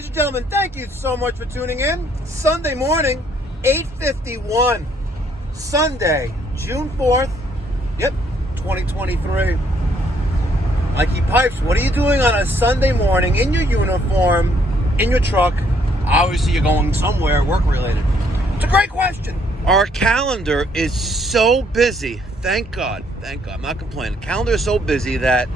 ladies and gentlemen, thank you so much for tuning in. Sunday morning, 8:51. Sunday, June 4th. Yep, 2023. Mikey Pipes, what are you doing on a Sunday morning in your uniform, in your truck? Obviously, you're going somewhere work-related. It's a great question. Our calendar is so busy. Thank God. Thank God. I'm not complaining. The calendar is so busy that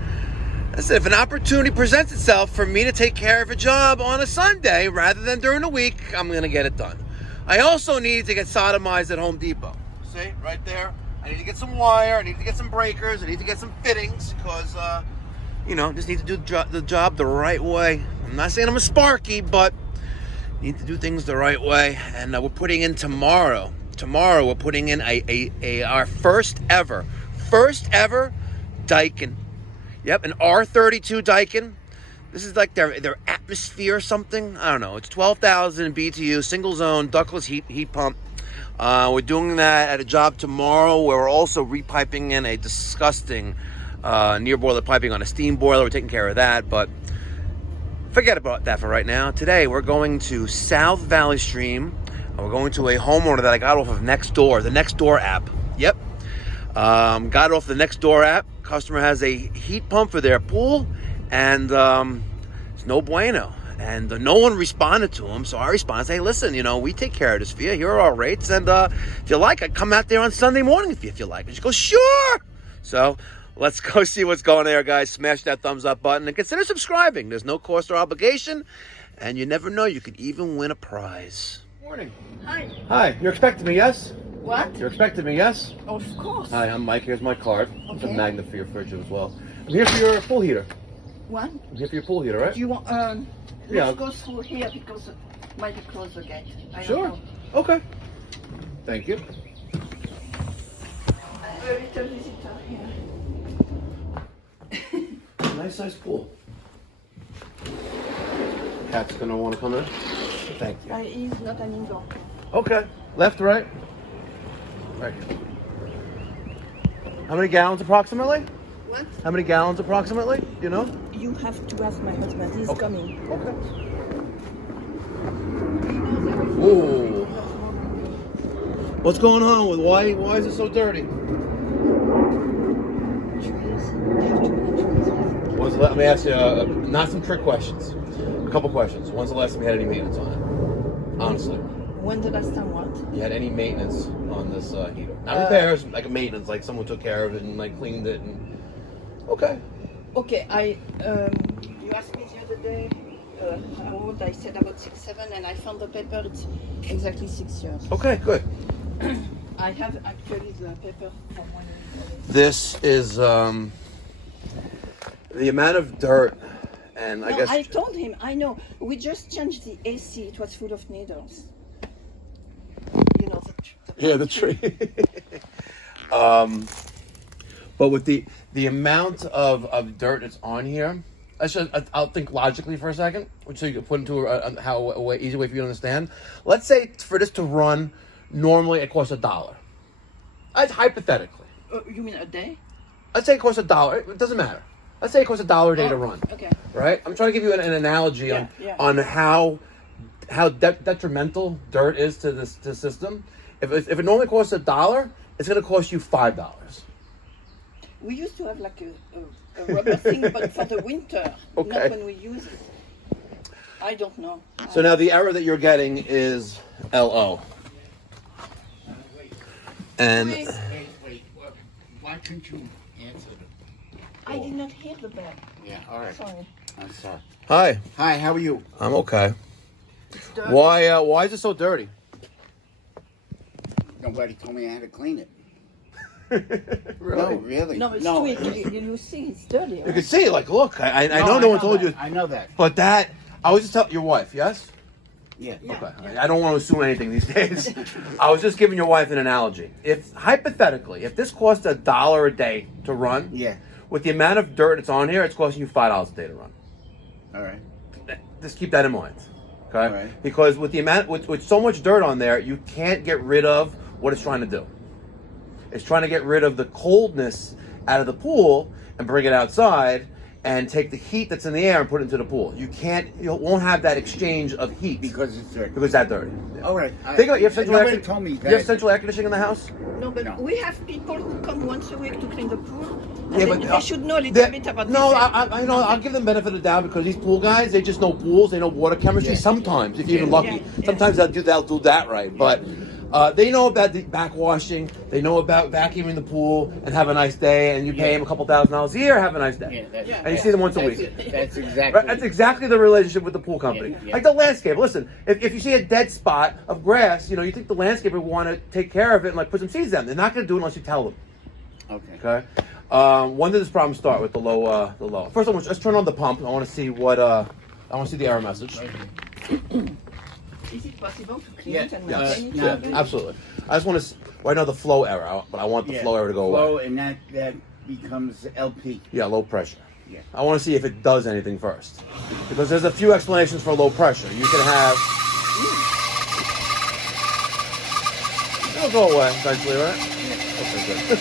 I said, if an opportunity presents itself for me to take care of a job on a Sunday rather than during the week, I'm going to get it done. I also need to get sodomized at Home Depot. See, right there. I need to get some wire. I need to get some breakers. I need to get some fittings because, just need to do the job the right way. I'm not saying I'm a Sparky, but need to do things the right way. And we're putting in tomorrow. Tomorrow we're putting in our first ever Daikin. Yep, an R32 Daikin. This is like their atmosphere or something. I don't know. It's 12,000 BTU, single zone, ductless heat pump. We're doing that at a job tomorrow where we're also repiping in a disgusting near boiler piping on a steam boiler. We're taking care of that, but forget about that for right now. Today we're going to South Valley Stream. We're going to a homeowner that I got off of Nextdoor, the Nextdoor app. Yep. Got it off the Nextdoor app. Customer has a heat pump for their pool, and it's no bueno. And no one responded to him, so I responded, hey, listen, we take care of this for you. Here are our rates, and if you like, I'd come out there on Sunday morning if you like. And she goes, sure. So let's go see what's going on there, guys. Smash that thumbs up button and consider subscribing. There's no cost or obligation, and you never know, you could even win a prize. Morning. Hi. Hi. You're expecting me, yes? What? You're expecting me, yes? Of course. Hi, I'm Mike. Here's my card. It's a Okay. magnet for your fridge as well. I'm here for your pool heater. What? I'm here for your pool heater, right? Do you want, Yeah. let's go through here because it might be closed again. I don't Sure. know. Okay. Thank you. A little visitor here. Nice size pool. Cat's gonna want to come in. Thank you. He's not an indoor. Okay. Left, right? Right. How many gallons approximately? What? How many gallons approximately? You know? You have to ask my husband. He's coming. Okay. Ooh. What's going on with why is it so dirty? Let me ask you not some trick questions. A couple questions. When's the last time you had any maintenance on it? Honestly. When the last time what? You had any maintenance on this heater? Not repairs, like a maintenance, like someone took care of it and like cleaned it and okay. Okay, you asked me the other day how old I said about 6, 7, and I found the paper. It's exactly 6 years. Okay, good. I have actually the paper from when. This is the amount of dirt, and No, I guess I told him. I know. We just changed the AC. It was full of needles. You know the tree. But with the amount of dirt that's on here, I'll think logically for a second, so you can put into easy way for you to understand. Let's say for this to run, normally it costs $1. That's hypothetically. You mean a day? Let's say it costs $1. It doesn't matter. Let's say it costs $1 a day to run. Okay. Right? I'm trying to give you an analogy on how detrimental dirt is to this system. If it normally costs $1, it's going to cost you $5. We used to have like a rubber thing, but for the winter, Okay. not when we use it. I don't know. So now the error that you're getting is LO. And Wait. Why couldn't you answer I did not hear the bell. Yeah, all right. Sorry. I'm sorry. hi, Hi, how are you? I'm okay. It's dirty. Why is it so dirty? Nobody told me I had to clean it. Really? No, really. No, it's sweet. You see, it's dirty. You Right? can see, like, look. I know no one told that. you, I know that. but that I was just telling your wife. Yes. Yeah. Yeah. Okay. I don't want to assume anything these days. I was just giving your wife an analogy. If hypothetically, if this cost $1 a day to run, Yeah. with the amount of dirt that's on here, it's costing you $5 a day to run. All right. Just keep that in mind, okay? All right. Because with the amount, with so much dirt on there, you can't get rid of what it's trying to do. It's trying to get rid of the coldness out of the pool and bring it outside. and take the heat that's in the air and put it into the pool. You won't have that exchange of heat Because it's dirty. because it's that dirty. Yeah. All right. Think about it, you have central Nobody air, told me you that. have central air conditioning in the house? No, but No. we have people who come once a week to clean the pool. And Yeah, they, but, they should know a little That- bit about no, this. I know. I'll give them benefit of the doubt because these pool guys, they just know pools, they know water chemistry. Yeah. Sometimes, if you're even lucky, Yeah. sometimes they'll do that right. But they know about the backwashing. They know about vacuuming the pool and have a nice day. And you pay them a couple $1,000s a year. Have a nice day. Yeah, And you see them once a that's week. it. That's exactly. Right? That's exactly the relationship with the pool company. Yeah, yeah. Like the landscaper. Listen, if you see a dead spot of grass, you think the landscaper will want to take care of it and like put some seeds down. They're not going to do it unless you tell them. Okay. Okay. When did this problem start with the low? First of all, let's turn on the pump. I want to see what. I want to see the error message. Is it possible to clean Yeah, it and Yes. maintain it? Yeah, properly? absolutely. I just want to. Well, I know the flow error, but I want the flow error to go flow, away. and that becomes LP. Yeah, low pressure. Yeah. I want to see if it does anything first, because there's a few explanations for low pressure. You can have. It'll go away eventually, right? Okay, good.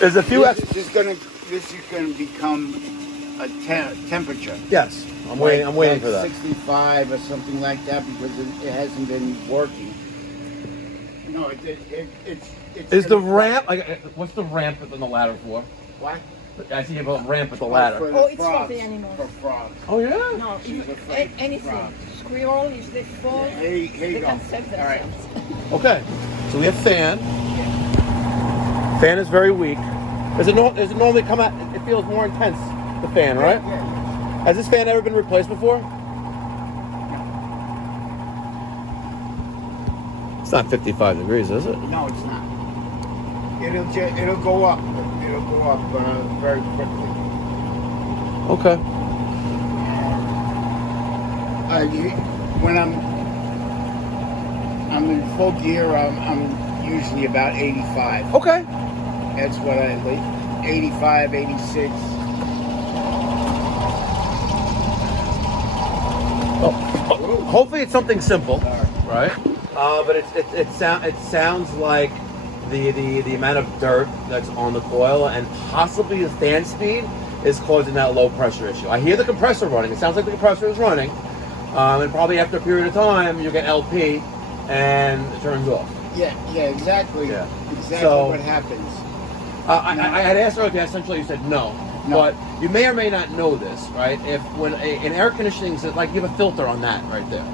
There's a few. This is gonna become a temperature. Yes, I'm waiting Like for that. 65 or something like that because it hasn't been working. No, it's. Is the ramp? What's the ramp on the ladder for? What? I see you have a ramp at the ladder. Oh, it's for the animals. For frogs. Oh yeah. No, She's if, afraid of anything. frogs. Squirrel, if they fall, Here you they go. can save All right. themselves. Okay. So we have fan. Fan is very weak. Does it normally come out? It feels more intense. The fan, right? Yeah. Has this fan ever been replaced before? It's not 55 degrees, is it? No, it's not. It'll go up. It'll go up very quickly. Okay. When I'm in full gear, I'm usually about 85. Okay. That's what I like. 85, 86. Hopefully it's something simple, right? But it sounds like the amount of dirt that's on the coil and possibly the fan speed is causing that low pressure issue. I hear the compressor running. It sounds like the compressor is running, and probably after a period of time you get LP and it turns off. Yeah, exactly. Yeah. Exactly So- what happens. I had asked earlier, essentially you said no. But you may or may not know this, right? If when an air conditioning is like you have a filter on that right there,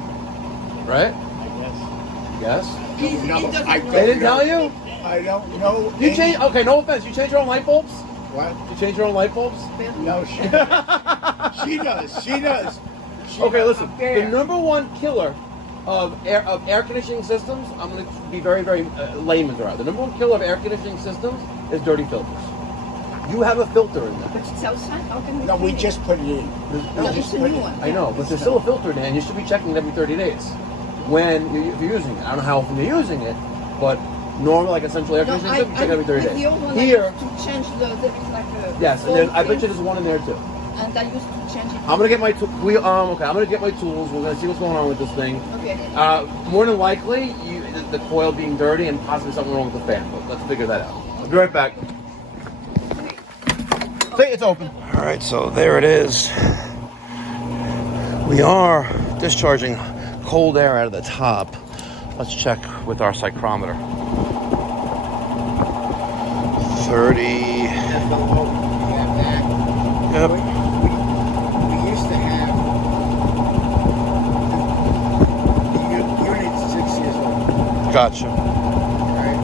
right? I Yes. guess. No, I don't They didn't know. tell you? I don't know. You change? Okay, no offense. You change your own light bulbs? What? You change your own light bulbs? No, she does. She does. Okay, listen. Up there. The number one killer of air conditioning systems, I'm going to be very, very layman's around. The number one killer of air conditioning systems is dirty filters. You have a filter in there. But it's outside. How can we No, we clean just put it in. No, We it's just a put new it- one. I know, but there's still a filter in there, and you should be checking it every 30 days if you're using it. I don't know how often you're using it, but normally, like a central air No, conditioning system, check it every 30 with the old days. one, Here, I used to change there is like a yes, and I bet you there's one in there too. and I used to change it. I'm gonna get my I'm gonna get my tools. We're gonna see what's going on with this thing. Okay. More than likely, the coil being dirty and possibly something wrong with the fan. But let's figure that out. I'll be right back. Say it's open. All right, so there it is. We are discharging cold air out of the top. Let's check with our psychrometer. 30. That's the low. We have that. Yep. We used to have the unit's 6 years old. Gotcha. Right?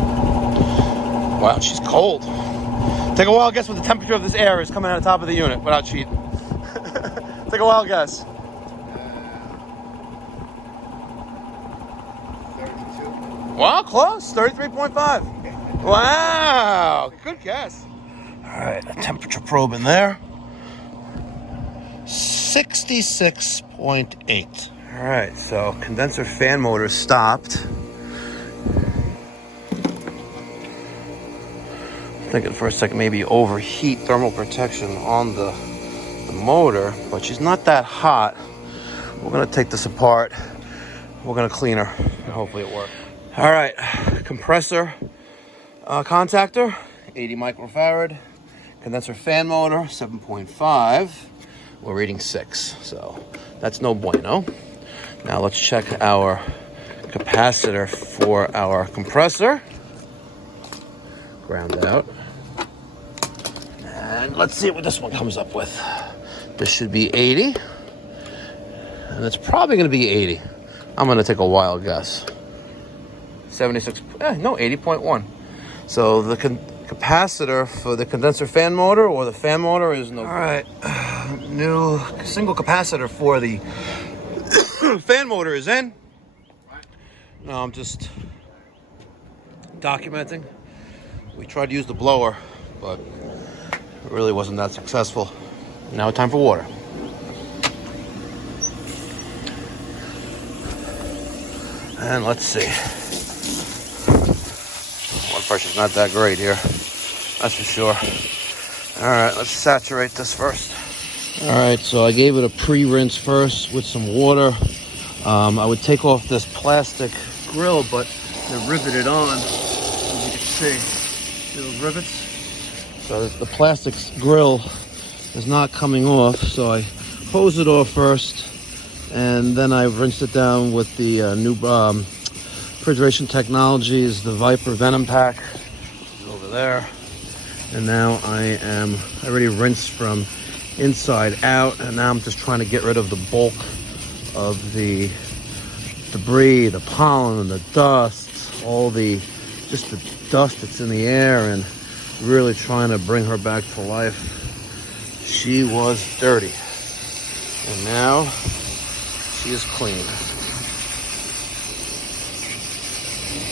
Wow, she's cold. Take a wild guess what the temperature of this air is coming out of the top of the unit without cheating. Take a wild guess. 32. Wow, close. 33.5. Wow, good guess. All right, a temperature probe in there. 66.8. All right, so condenser fan motor stopped. Thinking for a second maybe overheat thermal protection on the motor, but she's not that hot. We're gonna take this apart. We're gonna clean her and hopefully it works. All right, compressor contactor, 80 microfarad. Condenser fan motor, 7.5. We're reading 6, so that's no bueno. Now let's check our capacitor for our compressor. Ground out. And let's see what this one comes up with. This should be 80. And it's probably going to be 80. I'm going to take a wild guess. 76, no, 80.1. So the capacitor for the condenser fan motor or the fan motor is no. All right, new single capacitor for the fan motor is in. No, I'm just documenting. We tried to use the blower, but it really wasn't that successful. Now time for water. And let's see. Water pressure's not that great here, that's for sure. All right, let's saturate this first. All right, so I gave it a pre-rinse first with some water. I would take off this plastic grill, but they're riveted on, as you can see. See those rivets? So the plastic grill is not coming off, so I hose it off first, and then I rinsed it down with the new refrigeration technologies, the Viper Venom Pack, which is over there. And now I already rinsed from inside out, and now I'm just trying to get rid of the bulk of the debris, the pollen, the dust, all the dust that's in the air, and really trying to bring her back to life. She was dirty, and now she is clean.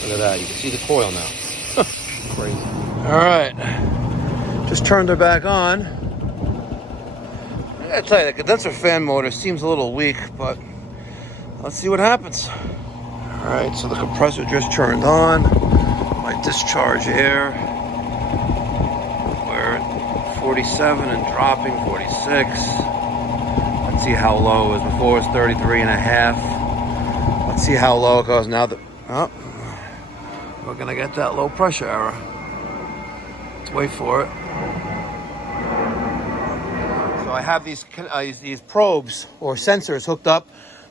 Look at that, you can see the coil now. Crazy. All right, just turned her back on. I gotta tell you, the condenser fan motor seems a little weak, but let's see what happens. All right, so the compressor just turned on. My discharge air, we're at 47 and dropping, 46. Let's see how low it was before. It was 33 and a half. Let's see how low it goes now. Oh, we're gonna get that low pressure error. Let's wait for it. So I have these probes or sensors hooked up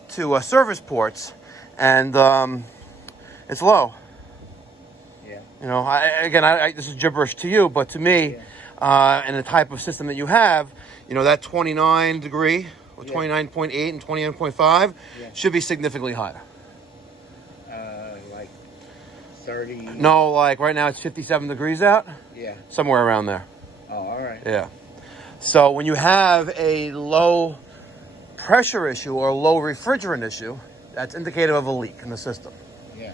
to service ports, and it's low. Yeah. You know, this is gibberish to you, but to me, and the type of system that you have, you know, that 29 degree or 29.8 and 29.5 should be significantly higher. Like 30. No, like right now it's 57 degrees out. Yeah. Somewhere around there. Oh, all right. Yeah. So when you have a low pressure issue or a low refrigerant issue, that's indicative of a leak in the system. Yeah.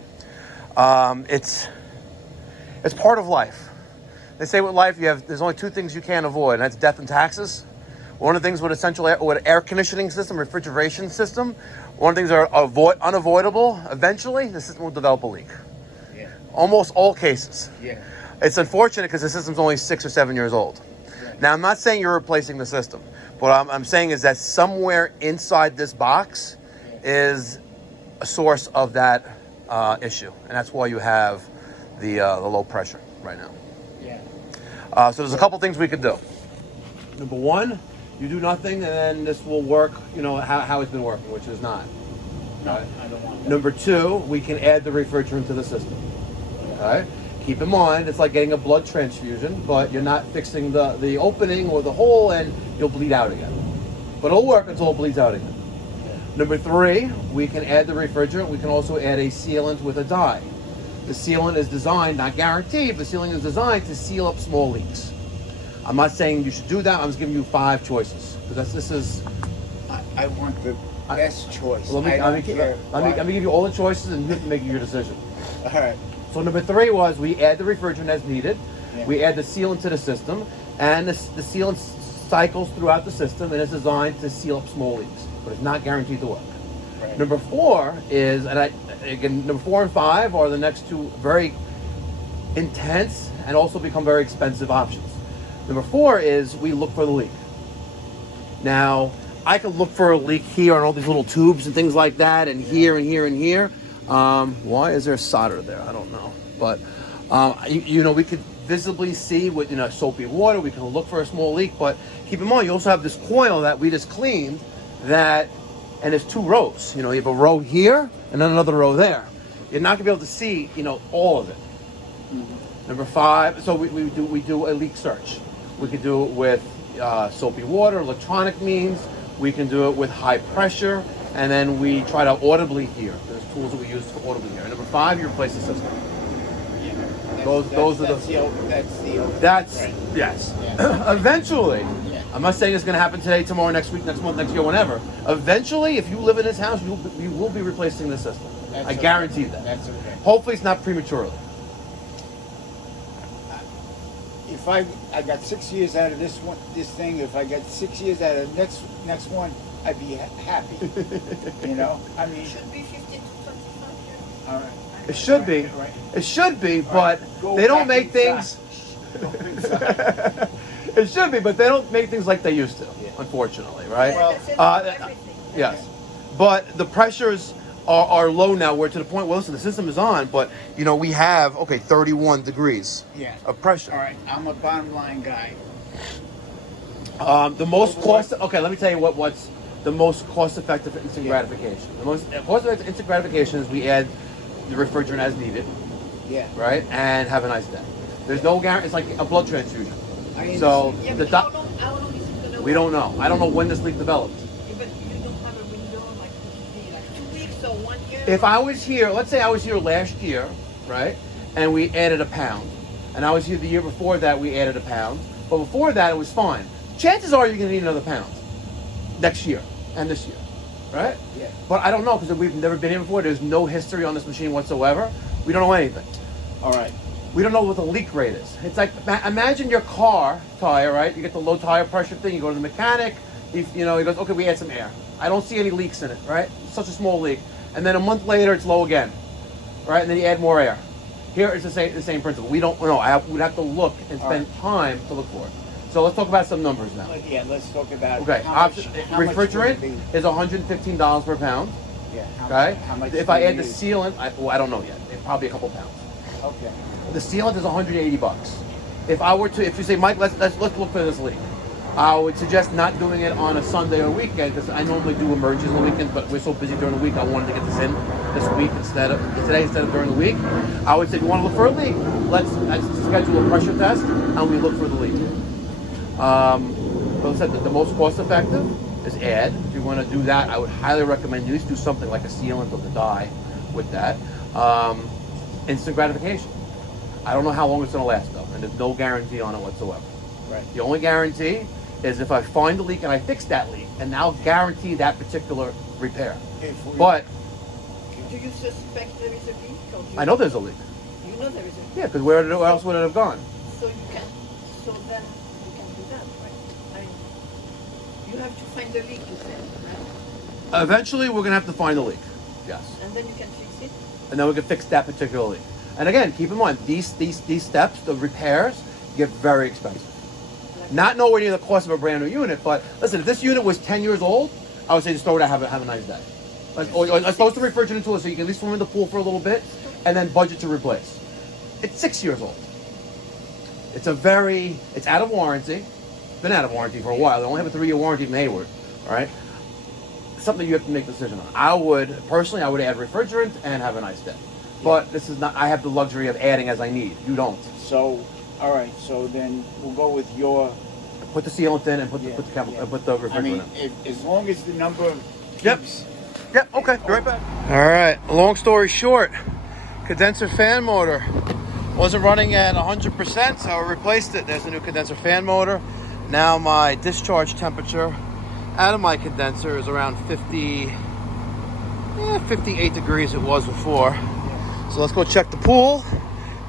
It's part of life. They say with life there's only two things you can't avoid, and that's death and taxes. One of the things with with air conditioning system, refrigeration system, one of the things that are unavoidable, eventually the system will develop a leak. Yeah. Almost all cases. Yeah. It's unfortunate because the system's only 6 or 7 years old. Right. Now, I'm not saying you're replacing the system. What I'm saying is that somewhere inside this box is a source of that issue, and that's why you have the low pressure right now. Yeah. So there's a couple things we could do. Number one, you do nothing, and then this will work, you know, how it's been working, which is not. No, I don't want that. Number two, we can add the refrigerant to the system. Okay? Keep in mind, it's like getting a blood transfusion, but you're not fixing the opening or the hole, and you'll bleed out again. But it'll work until it bleeds out again. Number three, we can add the refrigerant. We can also add a sealant with a dye. The sealant is designed, not guaranteed, but sealant is designed to seal up small leaks. I'm not saying you should do that. I'm just giving you 5 choices. Because this is... I want the best choice. Let me give you all the choices, and you have to make your decision. All right. So number 3 was we add the refrigerant as needed. Yeah. We add the sealant to the system, and the sealant cycles throughout the system and is designed to seal up small leaks, but it's not guaranteed to work. Right. Number 4 is, number 4 and 5 are the next 2 very intense and also become very expensive options. Number 4 is we look for the leak. Now, I could look for a leak here on all these little tubes and things like that, and here and here and here. Why is there solder there? I don't know. But, we could visibly see with soapy water. We can look for a small leak, but keep in mind you also have this coil that we just cleaned and there's 2 rows. You have a row here and then another row there. You're not gonna be able to see all of it. Number 5, so we do a leak search. We can do it with soapy water, electronic means. We can do it with high pressure, and then we try to audibly hear. There's tools that we use to audibly hear. Number 5, you replace the system. That's yes. Yeah. Eventually, yeah. I'm not saying it's going to happen today, tomorrow, next week, next month, next year, whenever. Eventually, if you live in this house, you will be replacing the system. I guarantee that. That's okay. Hopefully, it's not prematurely. If I got 6 years out of this thing, if I got 6 years out of the next one, I'd be happy. I mean, it should be 15 to 25 years. All right. It should be. Right. It should be, but they don't make things. It should be, but they don't make things like they used to. Yeah. Unfortunately, right? Well, yes, but the pressures are low now. We're to the point. Well, listen, the system is on, but we have 31 degrees of pressure. All right, I'm a bottom line guy. The most cost. Okay, let me tell you what's the most cost-effective instant gratification. The most cost-effective instant gratification is we add the refrigerant as needed. Yeah. Right, and have a nice day. There's no guarantee. It's like a blood transfusion. So how long is it gonna we don't know. I don't know when this leak developed. Yeah, but you don't have a window like 2 weeks or 1 year. If I was here, let's say I was here last year, right, and we added a pound, and I was here the year before that, we added a pound, but before that it was fine. Chances are you're going to need another pound next year and this year, right? Yeah. But I don't know because we've never been here before. There's no history on this machine whatsoever. We don't know anything. All right. We don't know what the leak rate is. It's like, imagine your car tire, right? You get the low tire pressure thing, you go to the mechanic, he goes, okay, we add some air. I don't see any leaks in it, right? It's such a small leak. And then a month later, it's low again, right? And then you add more air. Here it's the same principle. We don't know. We'd have to look and spend time to look for it. So let's talk about some numbers now. Yeah, let's talk about refrigerant is $115 per pound. Yeah. How much if I add the sealant, I don't know yet. It's probably a couple pounds. Okay. The sealant is $180. If you say, Mike, let's look for this leak, I would suggest not doing it on a Sunday or weekend because I normally do emergencies on the weekends, but we're so busy during the week. I wanted to get this in this week instead of during the week. I would say, if you want to look for a leak, let's schedule a pressure test and we look for the leak. But I said the most cost effective is add. If you want to do that, I would highly recommend you do something like a sealant or the dye with that. Instant gratification. I don't know how long it's going to last though, and there's no guarantee on it whatsoever. Right. The only guarantee is if I find the leak and I fix that leak, and I'll guarantee that particular repair. But do you suspect there is a leak? I know there's a leak. You know there is a leak. Yeah, because where else would it have gone? So then you can do that, right? You have to find the leak, you said, right? Eventually, we're going to have to find the leak. Yes. And then you can fix it. And then we can fix that particular leak. And again, keep in mind, these steps, the repairs, get very expensive. Not nowhere near the cost of a brand new unit, but listen, if this unit was 10 years old, I would say just throw it out, have a nice day. Or supposed to refrigerate to it so you can at least swim in the pool for a little bit, and then budget to replace. It's 6 years old. It's out of warranty. Been out of warranty for a while. They only have a 3-year warranty from Hayward, all right? Something you have to make a decision on. I would add refrigerant and have a nice day. But this is not, I have the luxury of adding as I need. You don't. So, all right, so then we'll go with your... Put the sealant in and put the refrigerant I mean, in. as long as the number of... Yep, okay, be right back. All right, long story short, condenser fan motor wasn't running at 100%, so I replaced it. There's a new condenser fan motor. Now my discharge temperature out of my condenser is around 58 degrees it was before. So let's go check the pool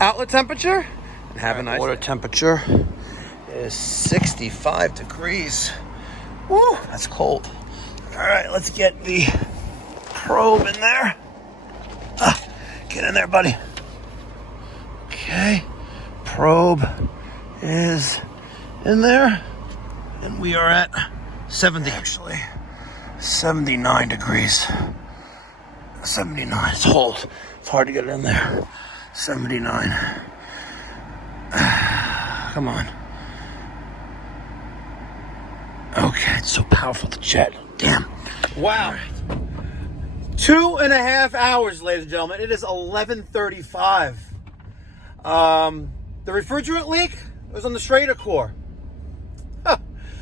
outlet temperature and have a nice water temperature is 65 degrees. Woo, that's cold. All right, let's get the probe in there. Get in there, buddy. Okay, probe is in there, and we are at 79 degrees. 79, it's cold. It's hard to get it in there. 79. come on. Okay, it's so powerful, the jet. Damn. Wow. 2.5 hours, ladies and gentlemen. It is 11:35. The refrigerant leak was on the Schrader core.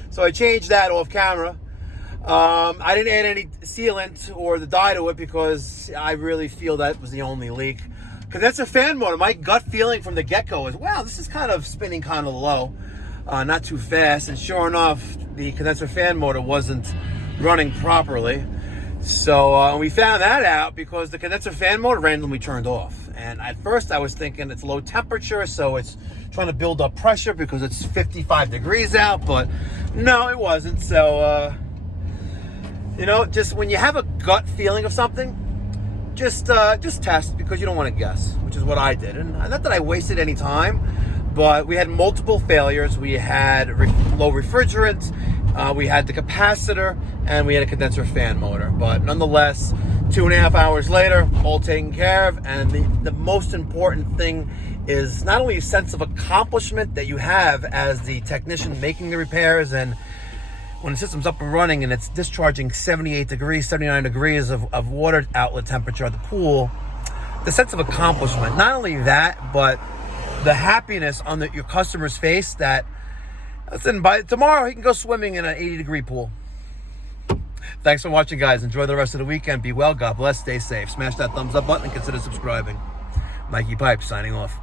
So I changed that off camera. I didn't add any sealant or the dye to it because I really feel that was the only leak. Condenser fan motor, my gut feeling from the get-go is, wow, this is kind of spinning kind of low, not too fast. And sure enough, the condenser fan motor wasn't running properly. So we found that out because the condenser fan motor randomly turned off. And at first I was thinking it's low temperature, so it's trying to build up pressure because it's 55 degrees out, but no, it wasn't. So, you know, just when you have a gut feeling of something, just test, because you don't want to guess, which is what I did. And not that I wasted any time, but we had multiple failures. We had low refrigerant, we had the capacitor, and we had a condenser fan motor. But nonetheless, 2.5 hours later, all taken care of. And the most important thing is not only a sense of accomplishment that you have as the technician making the repairs, and when the system's up and running and it's discharging 78 degrees, 79 degrees of water outlet temperature at the pool, the sense of accomplishment. Not only that, but the happiness on your customer's face that, listen, by tomorrow he can go swimming in an 80-degree pool. Thanks for watching, guys. Enjoy the rest of the weekend. Be well. God bless. Stay safe. Smash that thumbs up button and consider subscribing. Mikey Pipes signing off.